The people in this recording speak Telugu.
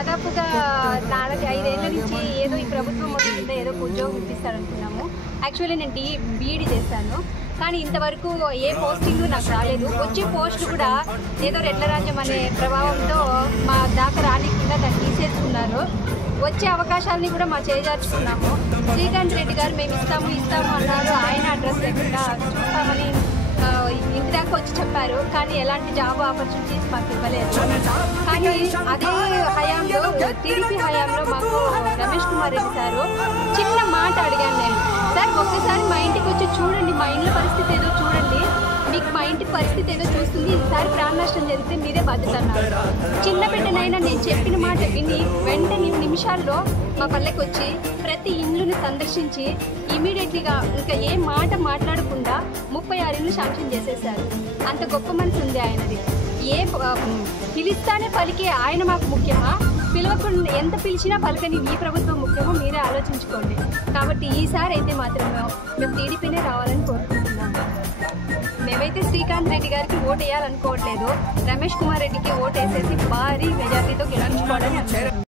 దాదాపుగా 4-5 ఏళ్ల నుంచి ఏదో ఈ ప్రభుత్వం మొదలుంటే ఏదో ఉద్యోగం ఇప్పిస్తారనుకున్నాము. యాక్చువల్లీ నేను బీఈడీ చేశాను, కానీ ఇంతవరకు ఏ పోస్టింగ్ నాకు రాలేదు. వచ్చే పోస్టులు కూడా ఏదో రెడ్ల రాజ్యం అనే ప్రభావంతో మా దాకా రానికుండా దాన్ని తీసేసుకున్నారు. వచ్చే అవకాశాలని కూడా మా చేజార్చుకున్నాము. శ్రీకాంత్ రెడ్డి గారు మేము ఇస్తాము అన్నారు. ఆయన అడ్రస్ లేకుండా చూస్తామని ఇంటి దాకా వచ్చి చెప్పారు, కానీ ఎలాంటి జాబ్ ఆపర్చునిటీస్ మాకు ఇవ్వలేదు. కానీ అదే హయాంలో టీడీపీ హయాంలో మాకు రమేష్ కుమార్ రెడ్డి సారు చిన్న మాట అడిగాను నేను, సార్ ఒక్కసారి మా ఇంటికి వచ్చి చూడండి, మా ఇంట్లో పరిస్థితి ఏదో చూడండి, మీకు మా ఇంటి పరిస్థితి ఏదో చూస్తుంది, ఈసారి ప్రాణ నష్టం జరిగితే మీరే బాధ్యత అన్నారు. చిన్న బిడ్డనైనా నేను చెప్పిన మాట విని వెంటనే నిమిషాల్లో మా పల్లెకి వచ్చి ప్రతి ఇల్లుని సందర్శించి ఇమీడియట్లీగా ఇంకా ఏ మాట మాట్లాడకుండా 36 ఇళ్ళు శాంక్షన్ చేసేసారు. అంత గొప్ప మనసు ఉంది ఆయనది. పిలిస్తానే పలికే ఆయన మాకు ముఖ్యమా, పిలవకుండా ఎంత పిలిచినా పలకని ఈ ప్రభుత్వం ముఖ్యమో మీరే ఆలోచించుకోండి. కాబట్టి ఈసారి అయితే మాత్రం మేము టీడీపీనే రావాలని కోరుకుంటున్నాము. మేమైతే శ్రీకాంత్ రెడ్డి గారికి ఓటు వేయాలనుకోవట్లేదు, రమేష్ కుమార్ రెడ్డికి ఓటు వేసేసి భారీ మెజార్టీతో గెలిపించుకోవాలని అనుకుంటున్నాం.